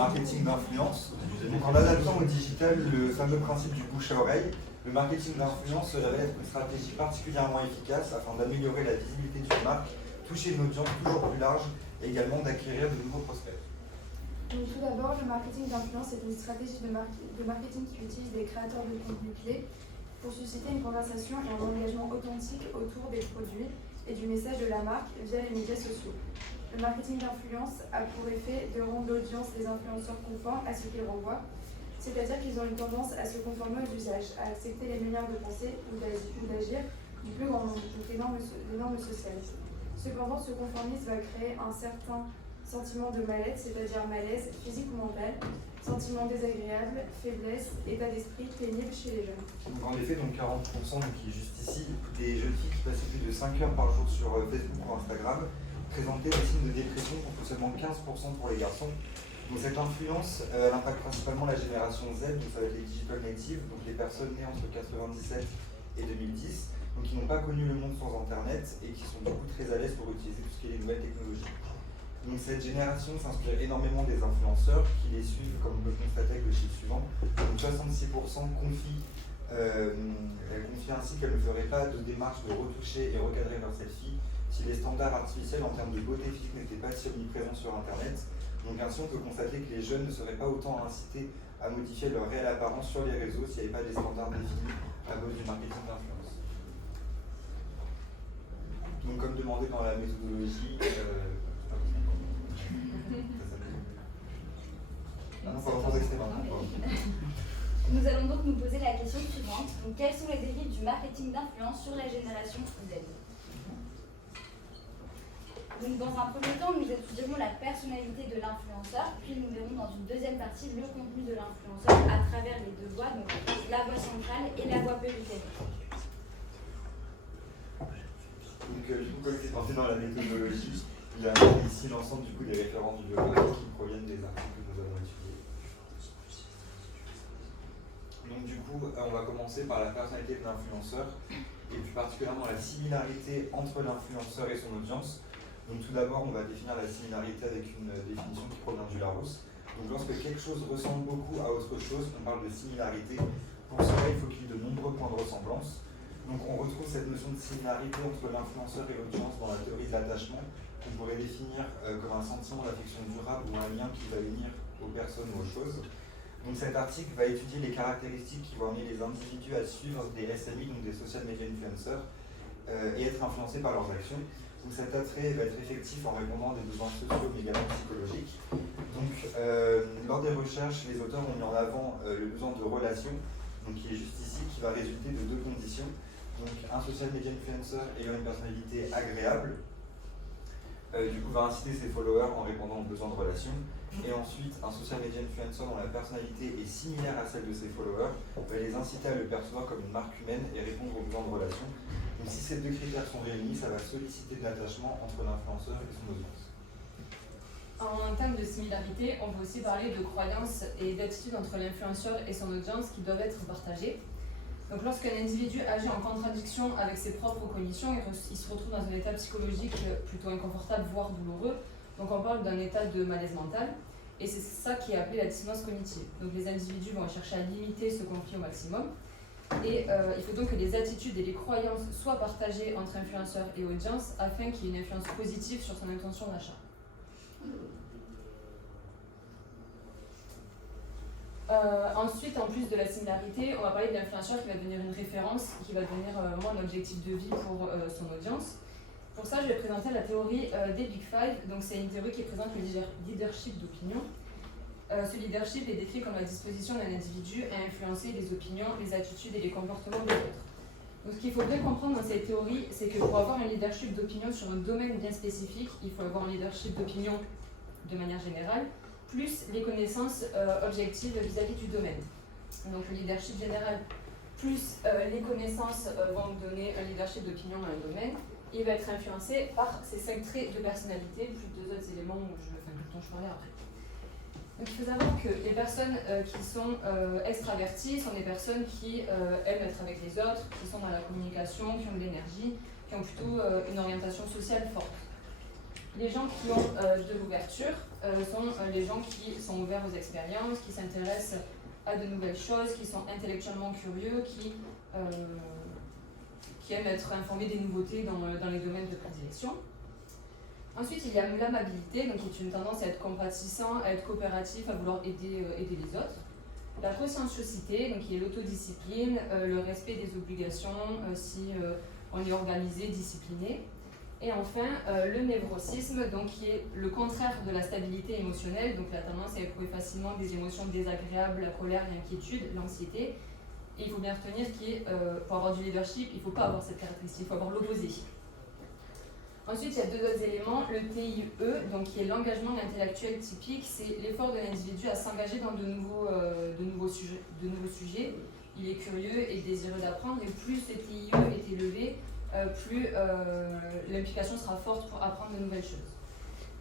marketing d'influence. Donc en adaptant au digital le fameux principe du bouche à oreille, le marketing d'influence se révèle être une stratégie particulièrement efficace afin d'améliorer la visibilité d'une marque, toucher une audience toujours plus large et également d'acquérir de nouveaux prospects. Donc, tout d'abord, le marketing d'influence est une stratégie de marketing qui utilise des créateurs de contenu clés pour susciter une conversation et un engagement authentique autour des produits et du message de la marque via les médias sociaux. Le marketing d'influence a pour effet de rendre l'audience des influenceurs conformes à ce qu'ils renvoient, c'est-à-dire qu'ils ont une tendance à se conformer aux usages, à accepter les manières de penser ou d'agir du plus grand nombre, donc les normes sociales. Cependant, ce conformisme va créer un certain sentiment de mal-être, c'est-à-dire malaise physique ou mental, sentiment désagréable, faiblesse, état d'esprit pénible chez les jeunes. Donc en effet, 40%, qui est juste ici, des jeunes filles qui passaient plus de 5 heures par jour sur Facebook ou Instagram présentaient des signes de dépression contre seulement 15% pour les garçons. Donc cette influence, elle impacte principalement la génération Z, donc ça va être les digital natives, donc les personnes nées entre 97 et 2010, donc qui n'ont pas connu le monde sans Internet et qui sont du coup très à l'aise pour utiliser tout ce qui est les nouvelles technologies. Donc cette génération s'inspire énormément des influenceurs qui les suivent, comme on peut constater avec le chiffre suivant. Donc 66% confient ainsi qu'elles ne feraient pas de démarche de retoucher et recadrer leur selfie si les standards artificiels en termes de beauté physique n'étaient pas si omniprésents sur Internet. Donc ainsi on peut constater que les jeunes ne seraient pas autant incités à modifier leur réelle apparence sur les réseaux s'il n'y avait pas des standards définis à cause du marketing d'influence. Donc comme demandé dans la méthodologie, Nous allons donc nous poser la question suivante. Donc, quelles sont les dérives du marketing d'influence sur la génération Z? Donc, dans un premier temps, nous étudierons la personnalité de l'influenceur, puis nous verrons dans une deuxième partie le contenu de l'influenceur à travers les deux voies, donc la voie centrale et la voie périphérique. Donc, comme c'est pensé dans la méthodologie, il y a ici l'ensemble des références bibliographiques qui proviennent des articles que nous avons étudiés. Donc du coup, on va commencer par la personnalité de l'influenceur et plus particulièrement la similarité entre l'influenceur et son audience. Donc tout d'abord, on va définir la similarité avec une définition qui provient du Larousse. Donc lorsque quelque chose ressemble beaucoup à autre chose, on parle de similarité. Pour cela, il faut qu'il y ait de nombreux points de ressemblance. Donc on retrouve cette notion de similarité entre l'influenceur et l'audience dans la théorie de l'attachement, qu'on pourrait définir comme un sentiment d'affection durable ou un lien qui va unir aux personnes ou aux choses. Donc cet article va étudier les caractéristiques qui vont amener les individus à suivre des SMI, donc des social media influencers, et être influencés par leurs actions. Donc cet attrait va être effectif en répondant à des besoins sociaux mais également psychologiques. Donc lors des recherches, les auteurs ont mis en avant le besoin de relation, donc qui est juste ici, qui va résulter de deux conditions. Donc un social media influencer ayant une personnalité agréable, du coup va inciter ses followers en répondant aux besoins de relation. Et ensuite, un social media influencer dont la personnalité est similaire à celle de ses followers va les inciter à le percevoir comme une marque humaine et répondre aux besoins de relation. Donc si ces deux critères sont réunis, ça va solliciter de l'attachement entre l'influenceur et son audience. En termes de similarité, on peut aussi parler de croyances et d'attitudes entre l'influenceur et son audience qui doivent être partagées. Donc lorsqu'un individu agit en contradiction avec ses propres cognitions, il se retrouve dans un état psychologique plutôt inconfortable, voire douloureux. Donc on parle d'un état de malaise mental, et c'est ça qui est appelé la dissonance cognitive. Donc les individus vont chercher à limiter ce conflit au maximum, et il faut donc que les attitudes et les croyances soient partagées entre influenceurs et audience afin qu'il y ait une influence positive sur son intention d'achat. Ensuite, en plus de la similarité, on va parler de l'influenceur qui va devenir une référence, qui va devenir vraiment un objectif de vie pour son audience. Pour ça, je vais présenter la théorie des Big Five. Donc, c'est une théorie qui présente le leadership d'opinion. Ce leadership est décrit comme la disposition d'un individu à influencer les opinions, les attitudes et les comportements des autres. Donc, ce qu'il faut bien comprendre dans cette théorie, c'est que pour avoir un leadership d'opinion sur un domaine bien spécifique, il faut avoir un leadership d'opinion de manière générale, plus les connaissances objectives vis-à-vis du domaine. Donc, le leadership général plus les connaissances vont donner un leadership d'opinion à un domaine. Il va être influencé par ces 5 traits de personnalité, plus 2 autres éléments dont je parlais après. Donc il faut savoir que les personnes qui sont extraverties sont des personnes qui aiment être avec les autres, qui sont dans la communication, qui ont de l'énergie, qui ont plutôt une orientation sociale forte. Les gens qui ont de l'ouverture sont les gens qui sont ouverts aux expériences, qui s'intéressent à de nouvelles choses, qui sont intellectuellement curieux, qui aiment être informés des nouveautés dans les domaines de prédilection. Ensuite, il y a l'amabilité, donc qui est une tendance à être compatissant, à être coopératif, à vouloir aider les autres. La conscienciosité, donc qui est l'autodiscipline, le respect des obligations, si on est organisé, discipliné. Et enfin, le névrosisme, donc qui est le contraire de la stabilité émotionnelle, donc la tendance à éprouver facilement des émotions désagréables, la colère, l'inquiétude, l'anxiété. Et il faut bien retenir pour avoir du leadership, il ne faut pas avoir cette caractéristique, il faut avoir l'opposé. Ensuite, il y a deux autres éléments. Le TIE, donc qui est l'engagement intellectuel typique, c'est l'effort de l'individu à s'engager dans de nouveaux sujets. Il est curieux et désireux d'apprendre, et plus ce TIE est élevé, plus l'implication sera forte pour apprendre de nouvelles choses.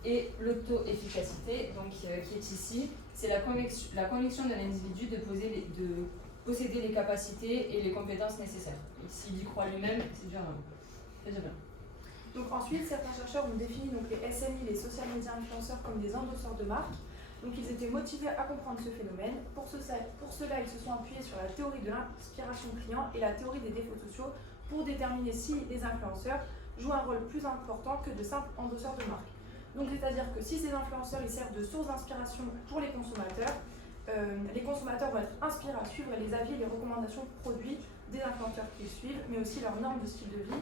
Et l'auto-efficacité, donc qui est ici, c'est la conviction de l'individu de posséder les capacités et les compétences nécessaires. Et s'il y croit lui-même, c'est déjà bien. Donc ensuite, certains chercheurs ont défini donc, les SMI, les social media influenceurs, comme des endosseurs de marque. Donc ils étaient motivés à comprendre ce phénomène. Pour cela, ils se sont appuyés sur la théorie de l'inspiration client et la théorie des défauts sociaux pour déterminer si les influenceurs jouent un rôle plus important que de simples endosseurs de marque. Donc c'est-à-dire que si ces influenceurs ils servent de source d'inspiration pour les consommateurs vont être inspirés à suivre les avis et les recommandations produits des influenceurs qu'ils suivent, mais aussi leurs normes de style de vie,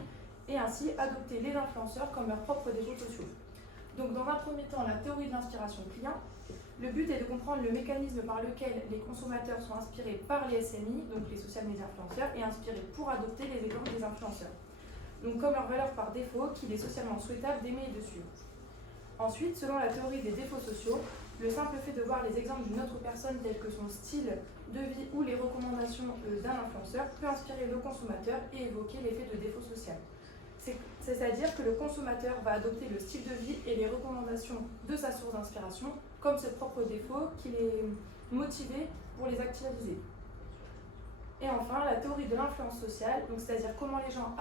et ainsi adopter les influenceurs comme leurs propres défauts sociaux. Donc dans un premier temps, la théorie de l'inspiration client. Le but est de comprendre le mécanisme par lequel les consommateurs sont inspirés par les SMI, donc les social media influenceurs, et inspirés pour adopter les exemples des influenceurs. Donc comme leur valeur par défaut, qu'il est socialement souhaitable d'aimer et de suivre. Ensuite, selon la théorie des défauts sociaux, le simple fait de voir les exemples d'une autre personne tels que son style de vie ou les recommandations d'un influenceur peut inspirer le consommateur et évoquer l'effet de défaut social. C'est-à-dire que le consommateur va adopter le style de vie et les recommandations de sa source d'inspiration comme ses propres défauts qu'il est motivé pour les actualiser. Et enfin, la théorie de l'influence sociale, c'est-à-dire comment les gens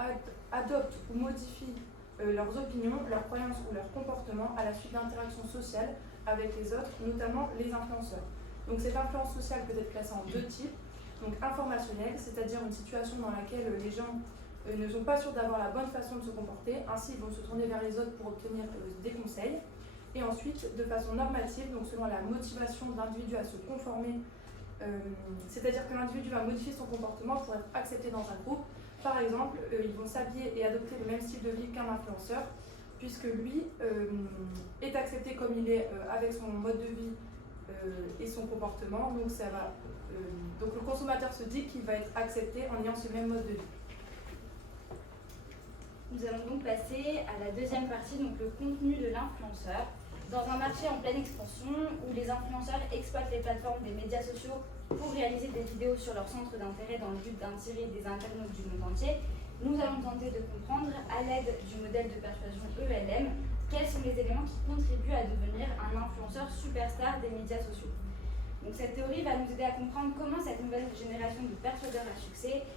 adoptent ou modifient leurs opinions, leurs croyances ou leurs comportements à la suite d'interactions sociales avec les autres, notamment les influenceurs. Donc cette influence sociale peut être classée en deux types. Donc informationnelle, c'est-à-dire une situation dans laquelle les gens ne sont pas sûrs d'avoir la bonne façon de se comporter, ainsi ils vont se tourner vers les autres pour obtenir des conseils. Et ensuite, de façon normative, donc selon la motivation de l'individu à se conformer, c'est-à-dire que l'individu va modifier son comportement pour être accepté dans un groupe. Par exemple, ils vont s'habiller et adopter le même style de vie qu'un influenceur, puisque lui est accepté comme il est avec son mode de vie et son comportement. Donc, donc le consommateur se dit qu'il va être accepté en ayant ce même mode de vie. Nous allons donc passer à la deuxième partie, donc le contenu de l'influenceur. Dans un marché en pleine expansion où les influenceurs exploitent les plateformes des médias sociaux pour réaliser des vidéos sur leur centre d'intérêt dans le but d'attirer des internautes du monde entier, nous allons tenter de comprendre, à l'aide du modèle de persuasion ELM, quels sont les éléments qui contribuent à devenir un influenceur superstar des médias sociaux. Donc cette théorie va nous aider à comprendre comment cette nouvelle génération de persuadeurs à succès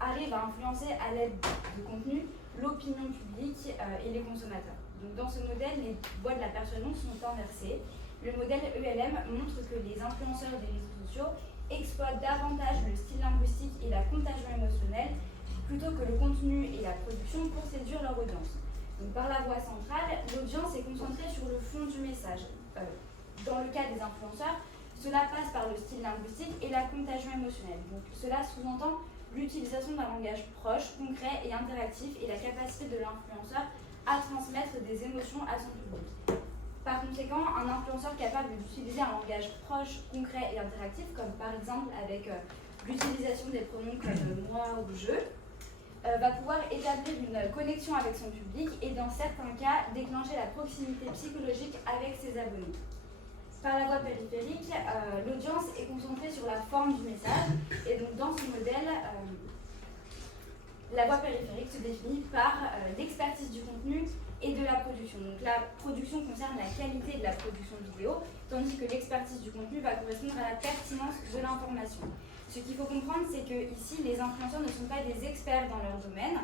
arrive à influencer à l'aide de contenu l'opinion publique et les consommateurs. Donc dans ce modèle, les voies de la persuasion sont inversées. Le modèle ELM montre que les influenceurs des réseaux sociaux exploitent davantage le style linguistique et la contagion émotionnelle plutôt que le contenu et la production pour séduire leur audience. Donc par la voie centrale, l'audience est concentrée sur le fond du message. Dans le cas des influenceurs, cela passe par le style linguistique et la contagion émotionnelle. Donc cela sous-entend l'utilisation d'un langage proche, concret et interactif et la capacité de l'influenceur à transmettre des émotions à son public. Par conséquent, un influenceur capable d'utiliser un langage proche, concret et interactif, comme par exemple avec l'utilisation des pronoms comme moi ou je, va pouvoir établir une connexion avec son public et dans certains cas déclencher la proximité psychologique avec ses abonnés. Par la voie périphérique, l'audience est concentrée sur la forme du message et donc dans ce modèle, la voie périphérique se définit par l'expertise du contenu et de la production. Donc la production concerne la qualité de la production vidéo, tandis que l'expertise du contenu va correspondre à la pertinence de l'information. Ce qu'il faut comprendre, c'est que ici, les influenceurs ne sont pas des experts dans leur domaine.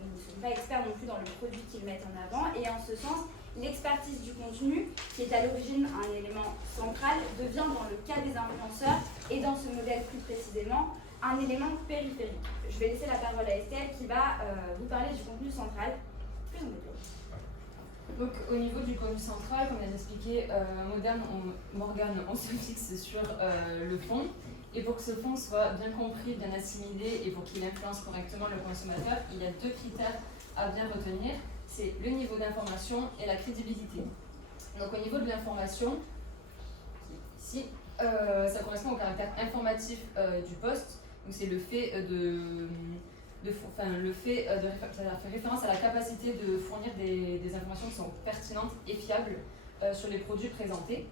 ils ne sont pas experts non plus dans le produit qu'ils mettent en avant, et en ce sens, l'expertise du contenu, qui est à l'origine un élément central, devient dans le cas des influenceurs, et dans ce modèle plus précisément, un élément périphérique. Je vais laisser la parole à Estelle qui va vous parler du contenu central plus en détail. Donc au niveau du contenu central, comme on a expliqué, Morgane, on se fixe sur le fond. Et pour que ce fond soit bien compris, bien assimilé et pour qu'il influence correctement le consommateur, il y a 2 critères à bien retenir. C'est le niveau d'information et la crédibilité. Donc au niveau de l'information, ici, ça correspond au caractère informatif du poste. Donc c'est le fait ça fait référence à la capacité de fournir des informations qui sont pertinentes et fiables sur les produits présentés.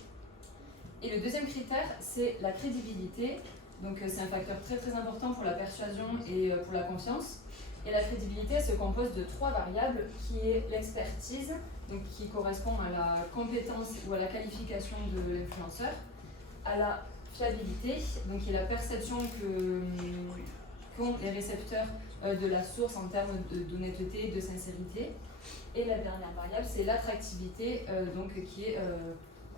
Et le deuxième critère, c'est la crédibilité. Donc c'est un facteur très très important pour la persuasion et pour la confiance. Et la crédibilité se compose de 3 variables, qui est l'expertise, donc qui correspond à la compétence ou à la qualification de l'influenceur, à la fiabilité, donc qui est la perception qu'ont les récepteurs de la source en termes d'honnêteté, de sincérité. Et la dernière variable, c'est l'attractivité, donc qui est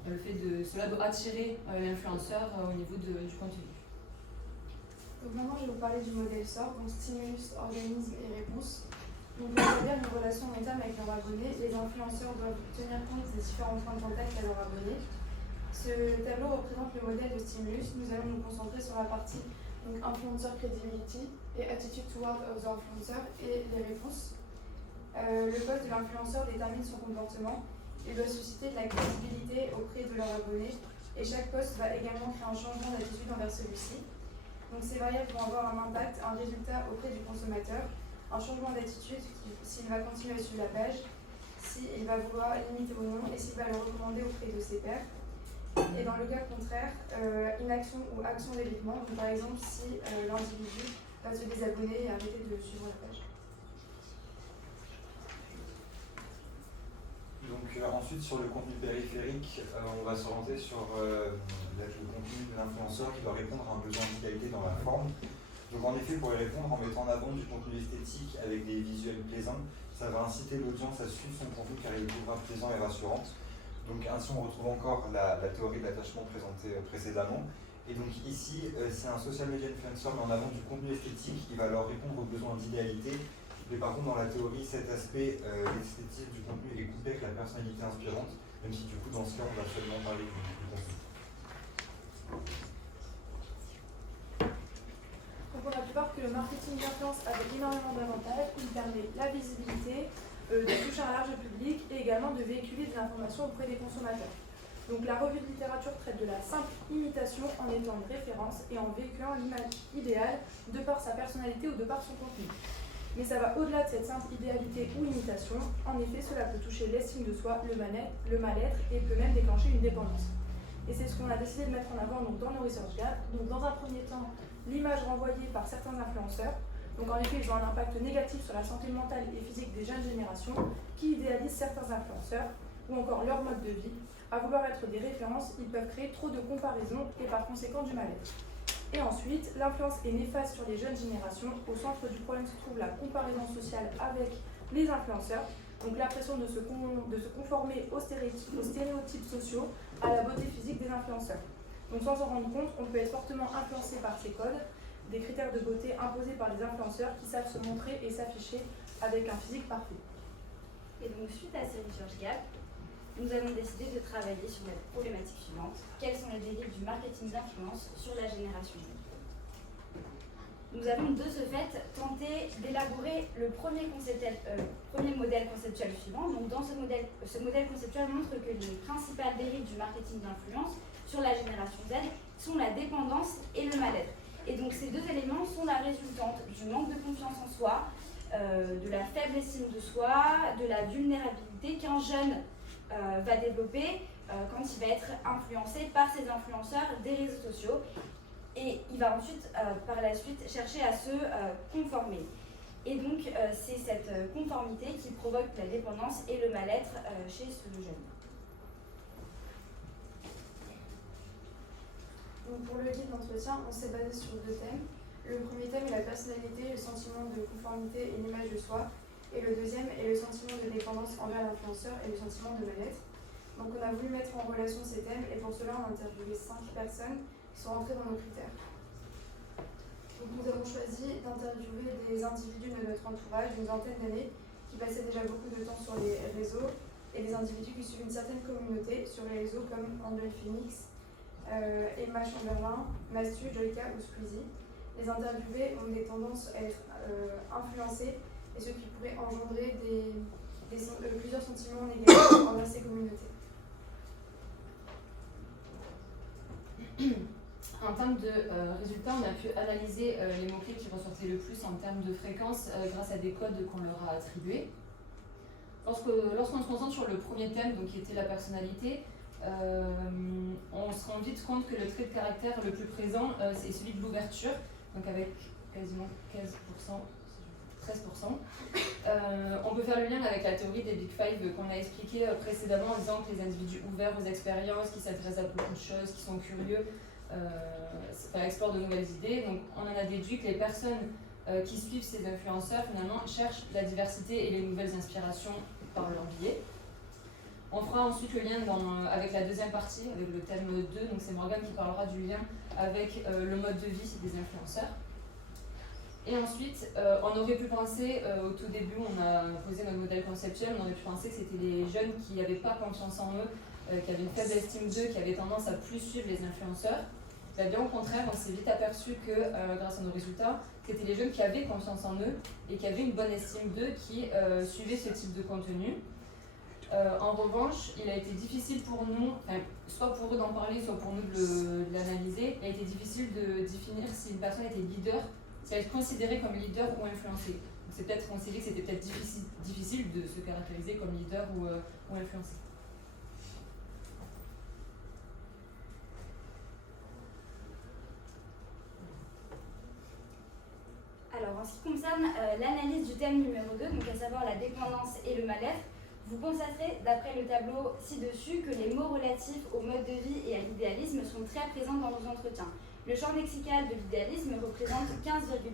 le fait de cela doit attirer l'influenceur au niveau du contenu. Donc maintenant, je vais vous parler du modèle SOR, donc stimulus, organisme et réponse. Donc pour établir une relation long terme avec leurs abonnés, les influenceurs doivent tenir compte des différents points de contact à leurs abonnés. Ce tableau représente le modèle de stimulus. Nous allons nous concentrer sur la partie donc, influencer credibility et attitude toward the influencer et les réponses. Le poste de l'influenceur détermine son comportement. Il doit susciter de la crédibilité auprès de leurs abonnés et chaque poste va également créer un changement d'attitude envers celui-ci. Donc ces variables vont avoir un impact, un résultat auprès du consommateur, un changement d'attitude s'il va continuer à suivre la page, s'il va vouloir limiter ou non et s'il va le recommander auprès de ses pairs. Et dans le cas contraire, inaction ou action d'évitement, donc par exemple si l'individu va se désabonner et arrêter de suivre la page. Donc ensuite sur le contenu périphérique, on va s'orienter sur le contenu de l'influenceur qui doit répondre à un besoin d'identité dans la forme. Donc en effet, pour y répondre, en mettant en avant du contenu esthétique avec des visuels plaisants, ça va inciter l'audience à suivre son contenu car il est trouvera plaisant et rassurant. Donc ainsi on retrouve encore la théorie de l'attachement présentée précédemment. Et donc ici, c'est un social media influencer met en avant du contenu esthétique qui va alors répondre aux besoins d'idéalité. Mais par contre, dans la théorie, cet aspect, l'esthétisme du contenu est coupé avec la personnalité inspirante, même si du coup, dans ce cas, on va seulement parler du contenu. Donc on a pu voir que le marketing d'influence avait énormément d'avantages. Il permet la visibilité, de toucher un large public et également de véhiculer des informations auprès des consommateurs. Donc la revue de littérature traite de la simple imitation en étant une référence et en véhiculant l'image idéale de par sa personnalité ou de par son contenu. Mais ça va au-delà de cette simple idéalité ou imitation. En effet, cela peut toucher l'estime de soi, le mal-être et peut même déclencher une dépendance. Et c'est ce qu'on a décidé de mettre en avant donc, dans nos research gaps. Donc dans un premier temps, l'image renvoyée par certains influenceurs. Donc en effet, ils ont un impact négatif sur la santé mentale et physique des jeunes générations qui idéalisent certains influenceurs ou encore leur mode de vie. À vouloir être des références, ils peuvent créer trop de comparaisons et par conséquent du mal-être. Et ensuite, l'influence est néfaste sur les jeunes générations. Au centre du problème se trouve la comparaison sociale avec les influenceurs. Donc l'impression de se conformer aux stéréotypes sociaux, à la beauté physique des influenceurs. Donc sans s'en rendre compte, on peut être fortement influencé par ces codes, des critères de beauté imposés par les influenceurs qui savent se montrer et s'afficher avec un physique parfait. Et donc suite à ces research gaps, nous avons décidé de travailler sur la problématique suivante. Quelles sont les dérives du marketing d'influence sur la génération Z? Nous avons de ce fait tenté d'élaborer le premier modèle conceptuel suivant. Donc dans ce modèle conceptuel montre que les principales dérives du marketing d'influence sur la génération Z sont la dépendance et le mal-être. Et donc ces deux éléments sont la résultante du manque de confiance en soi, de la faible estime de soi, de la vulnérabilité qu'un jeune va développer quand il va être influencé par ces influenceurs des réseaux sociaux et il va ensuite par la suite chercher à se conformer. Et donc c'est cette conformité qui provoque la dépendance et le mal-être chez ce jeune. Donc pour le guide d'entretien, on s'est basé sur 2 thèmes. Le premier thème est la personnalité, le sentiment de conformité et l'image de soi. Et le deuxième est le sentiment de dépendance envers l'influenceur et le sentiment de mal-être. Donc on a voulu mettre en relation ces thèmes et pour cela on a interviewé 5 personnes qui sont rentrées dans nos critères. Donc nous avons choisi d'interviewer des individus de notre entourage d'une vingtaine d'années qui passaient déjà beaucoup de temps sur les réseaux et des individus qui suivent une certaine communauté sur les réseaux comme André Phoenix, Emma Chamberlain, Mastu, Joyka ou Squeezie. Les interviewés ont des tendances à être influencés et ce qui pourrait engendrer plusieurs sentiments négatifs envers ces communautés. En termes de résultats, on a pu analyser les mots-clés qui ressortaient le plus en termes de fréquence grâce à des codes qu'on leur a attribués. Lorsqu'on se concentre sur le premier thème, donc, qui était la personnalité, on se rend vite compte que le trait de caractère le plus présent, c'est celui de l'ouverture, donc avec quasiment 13%. On peut faire le lien avec la théorie des Big Five qu'on a expliqué précédemment en disant que les individus ouverts aux expériences, qui s'intéressent à beaucoup de choses, qui sont curieux, explorent de nouvelles idées. Donc on en a déduit que les personnes qui suivent ces influenceurs finalement cherchent la diversité et les nouvelles inspirations par leur biais. On fera ensuite le lien avec la deuxième partie, avec le thème 2, donc c'est Morgane qui parlera du lien avec le mode de vie des influenceurs. Et ensuite, on aurait pu penser, au tout début, on a posé notre modèle conceptuel, on aurait pu penser que c'était les jeunes qui n'avaient pas confiance en eux, qui avaient une faible estime d'eux, qui avaient tendance à plus suivre les influenceurs. Bien au contraire, on s'est vite aperçu que, grâce à nos résultats, c'était les jeunes qui avaient confiance en eux et qui avaient une bonne estime d'eux qui suivaient ce type de contenu. En revanche, il a été difficile pour nous, soit pour eux d'en parler, soit pour nous de l'analyser, il a été difficile de définir si une personne était leader, si elle est considérée comme leader ou influencée. On s'est dit que c'était peut-être difficile de se caractériser comme leader ou influencé. Alors, en ce qui concerne l'analyse du thème numéro 2, donc à savoir la dépendance et le mal-être, vous constaterez, d'après le tableau ci-dessus, que les mots relatifs au mode de vie et à l'idéalisme sont très présents dans nos entretiens. Le champ lexical de l'idéalisme représente 15,8%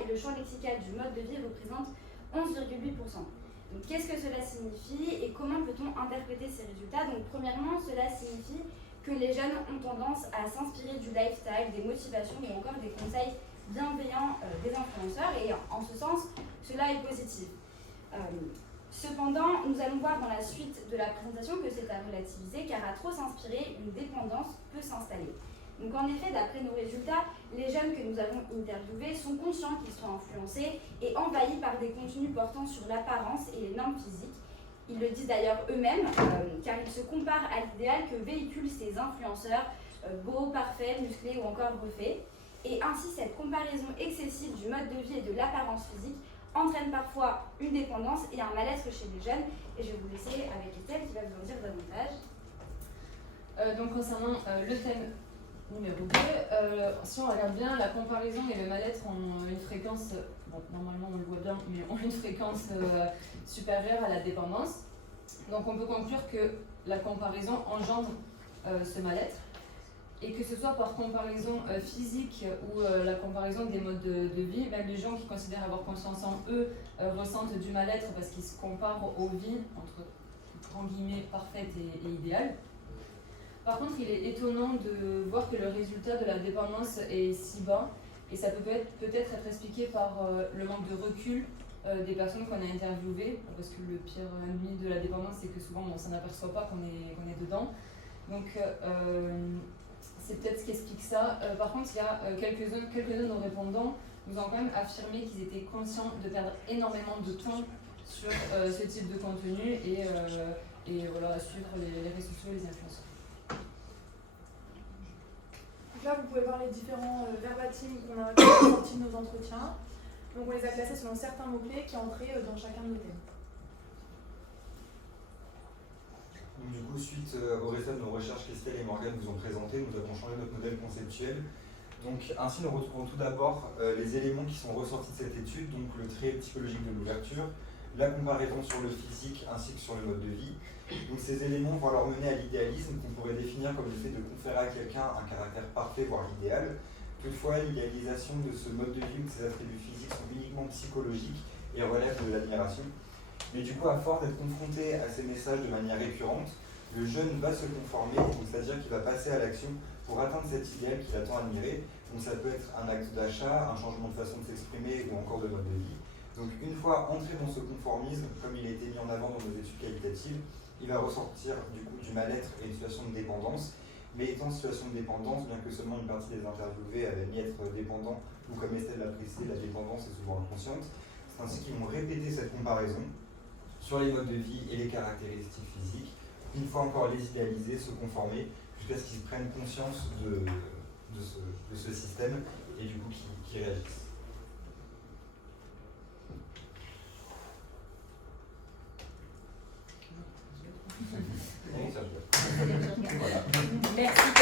et le champ lexical du mode de vie représente 11,8%. Donc, qu'est-ce que cela signifie et comment peut-on interpréter ces résultats? Donc, premièrement, cela signifie que les jeunes ont tendance à s'inspirer du lifestyle, des motivations ou encore des conseils bienveillants des influenceurs et en ce sens, cela est positif. Cependant, nous allons voir dans la suite de la présentation que c'est à relativiser car à trop s'inspirer, une dépendance peut s'installer. Donc en effet, d'après nos résultats, les jeunes que nous avons interviewés sont conscients qu'ils sont influencés et envahis par des contenus portant sur l'apparence et les normes physiques. Ils le disent d'ailleurs eux-mêmes car ils se comparent à l'idéal que véhiculent ces influenceurs beaux, parfaits, musclés ou encore refaits. Et ainsi, cette comparaison excessive du mode de vie et de l'apparence physique entraîne parfois une dépendance et un mal-être chez les jeunes. Et je vais vous laisser avec Estelle qui va vous en dire davantage. Donc concernant le thème numéro 2, si on regarde bien, la comparaison et le mal-être ont une fréquence, normalement on le voit bien, mais ont une fréquence supérieure à la dépendance. Donc on peut conclure que la comparaison engendre ce mal-être. Et que ce soit par comparaison physique ou la comparaison des modes de vie, même les gens qui considèrent avoir confiance en eux ressentent du mal-être parce qu'ils se comparent aux vies, entre grand guillemets, parfaites et idéales. Par contre, il est étonnant de voir que le résultat de la dépendance est si bas, et ça peut peut-être être expliqué par le manque de recul des personnes qu'on a interviewées, parce que le pire ennemi de la dépendance, c'est que souvent on ne s'en aperçoit pas qu'on est dedans. Donc, c'est peut-être ce qui explique ça. Par contre, il y a quelques-uns de nos répondants nous ont quand même affirmé qu'ils étaient conscients de perdre énormément de temps sur ce type de contenu et voilà, suivre les réseaux sociaux et les influenceurs. Donc là, vous pouvez voir les différents verbatims qu'on a sortis de nos entretiens. Donc on les a classés selon certains mots-clés qui entraient dans chacun de nos thèmes. Donc, du coup, suite au résultat de nos recherches qu'Estelle et Morgane vous ont présentées, nous avons changé notre modèle conceptuel. Donc, ainsi, nous retrouvons tout d'abord les éléments qui sont ressortis de cette étude, donc le trait psychologique de l'ouverture, la comparaison sur le physique ainsi que sur le mode de vie. Donc, ces éléments vont alors mener à l'idéalisme qu'on pourrait définir comme le fait de conférer à quelqu'un un caractère parfait, voire l'idéal. Toutefois, l'idéalisation de ce mode de vie ou de ses attributs physiques sont uniquement psychologiques et relève de l'admiration. Mais du coup, à force d'être confronté à ces messages de manière récurrente, le jeune va se conformer, c'est-à-dire qu'il va passer à l'action pour atteindre cet idéal qu'il a tant admiré. Donc ça peut être un acte d'achat, un changement de façon de s'exprimer ou encore de mode de vie. Donc une fois entré dans ce conformisme, comme il a été mis en avant dans nos études qualitatives, il va ressortir du coup du mal-être et une situation de dépendance. Mais étant en situation de dépendance, bien que seulement une partie des interviewés avaient mis être dépendant, ou comme Estelle l'a précisé, la dépendance est souvent inconsciente, c'est ainsi qu'ils vont répéter cette comparaison sur les modes de vie et les caractéristiques physiques, une fois encore les idéaliser, se conformer, jusqu'à ce qu'ils prennent conscience de ce système et du coup qui réagissent. Merci.